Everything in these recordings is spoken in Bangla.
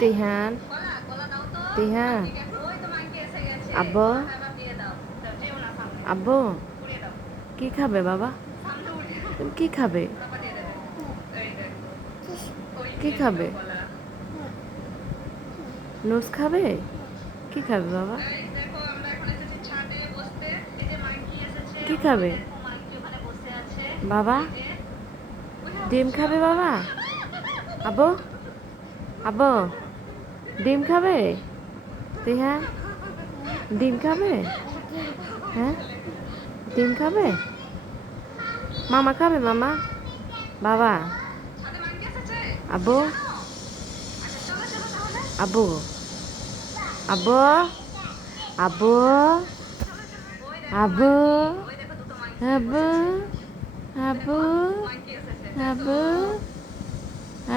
তিহান তিহান আব্বু আব্বু কি খাবে বাবা? তুমি কি খাবে? কি খাবে? নুস খাবে? কি খাবে বাবা? কি খাবে বাবা? ডিম খাবে বাবা? আব্বু আব্বু ডিম খাবে? তিহান ডিম খাবে? হ্যাঁ ডিম খাবে? মামা খাবে মামা? বাবা আব্বু আব্বু আব্বু আব্বু আব্বু আব্বু আব্বু আব্বু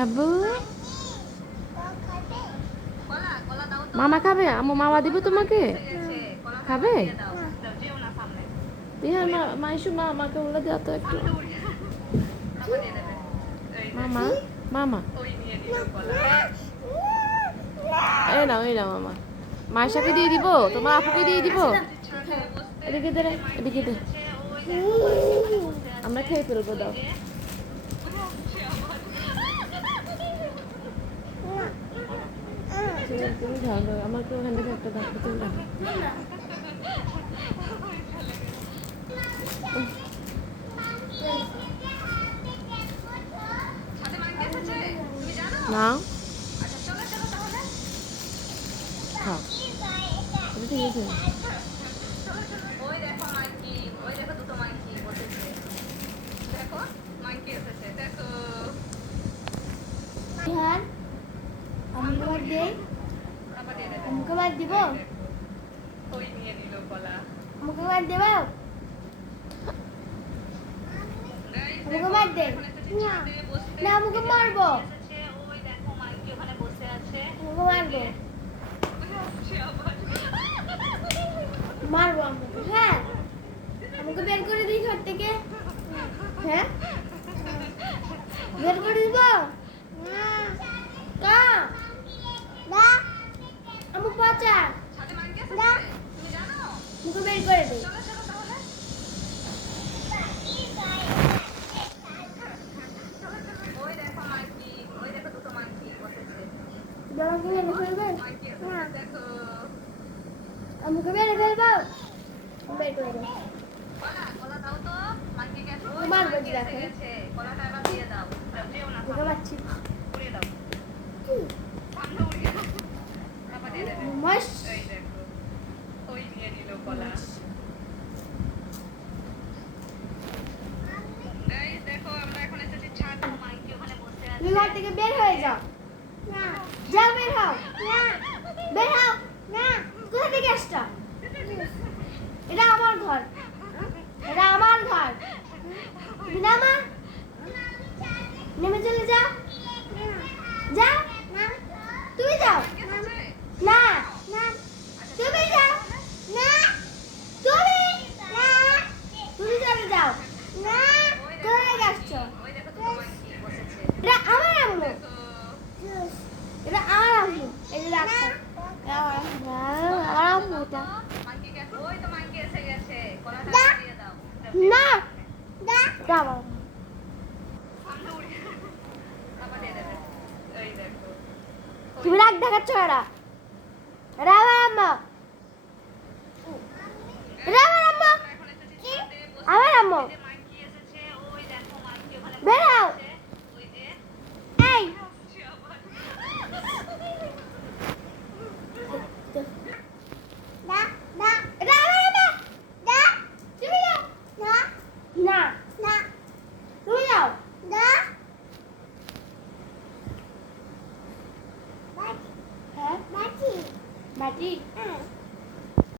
আব্বু মামা খাবে? আমু মামা দিব তোমাকে? খাবে? তিহান মাইশু মামাকে বলে দাও তো একটু। মামা মামা এই নাও মামা মাইশাকে দিয়ে দিব, তোমার আপুকে দিয়ে দিব। এদিকে দে রে, এদিকে দে, আমরা খেয়ে ফেলবো, দাও। তুমি খাও, আমাকে ওখান থেকে একটা দাও, তুমি রাখো। নাও খাও, ঠিক আছে। আমাকে বাদ দিব, আমাকে বাদ দেব, আমাকে বাদ দে না, আমাকে মারবো, আমাকে মারবো, মারবো আমাকে। হ্যাঁ আমাকে বের করে দিই ঘর থেকে, হ্যাঁ বের করে দিব। আমাকে বাঁচা, আমাকে বের করে দিই। আমাকে বের ফেলবো, বের করে দিই। মারবো দেখে পাচ্ছি তুমি ঘর থেকে বের হয়ে যাও, যাও বের হও, বের হও, কোথা থেকে আসছো? এটা আমার ঘর, এটা আমার ঘর, তুমি নামা, নেমে চলে যাও, যাও, তুমি যাও, না তুমি যাও, না তুমি, তুমি চলে যাও, না কোথায় আসছো? এটা আমার আম্মু, এটা আমার আম্মু, এটা রাখো, আমার আম্মু এটা। না দাও, তুমি রাগ দেখাচ্ছ, এরা এরা আমার আম্মু, এরা আমার আম্মু, আমার আম্মু, বের হও, এই বাটি